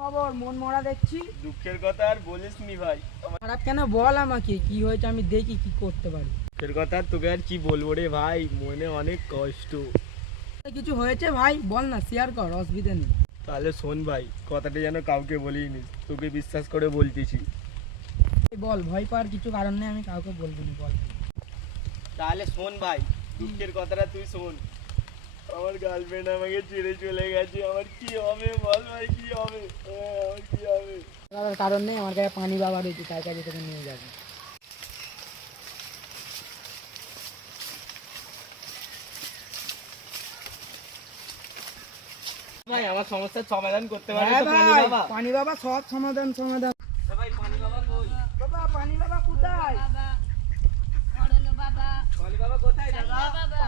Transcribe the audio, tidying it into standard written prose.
খবর মন মরা দেখছি। দুঃখের কথা আর বলিস নি ভাই। খারাপ কেন বল, আমাকে কি হয়েছে আমি দেখি কি করতে পারি। দুঃখের কথা তোকে আর কি বলবো রে ভাই, মনে অনেক কষ্ট। কিছু হয়েছে ভাই বল না, শেয়ার কর, অসুবিধা নেই। তাহলে শোন ভাই, কথাটা যেন কাউকে বলিনি, তোকে বিশ্বাস করে বলতেছি। বল, ভয় পাওয়ার কিছু কারণ নেই, আমি কাউকে বলবো না, বল। তাহলে শোন ভাই, দুঃখের কথাটা তুই শোন। আমার গার্লফ্রেন্ড আমাকে ছেড়ে চলে গেছে, আমার কি হবে বল ভাই, কি হবে আমার কি হবে? করার কারণ নেই, আমার কাছে পানি বাবা রয়েছে, তার কাছে তোকে নিয়ে যাবো। ভাই আমার সমস্যার সমাধান করতে পারবে হ্যাঁ তো পানি ভাই, বাবা? পানি বাবা সব সমাধান।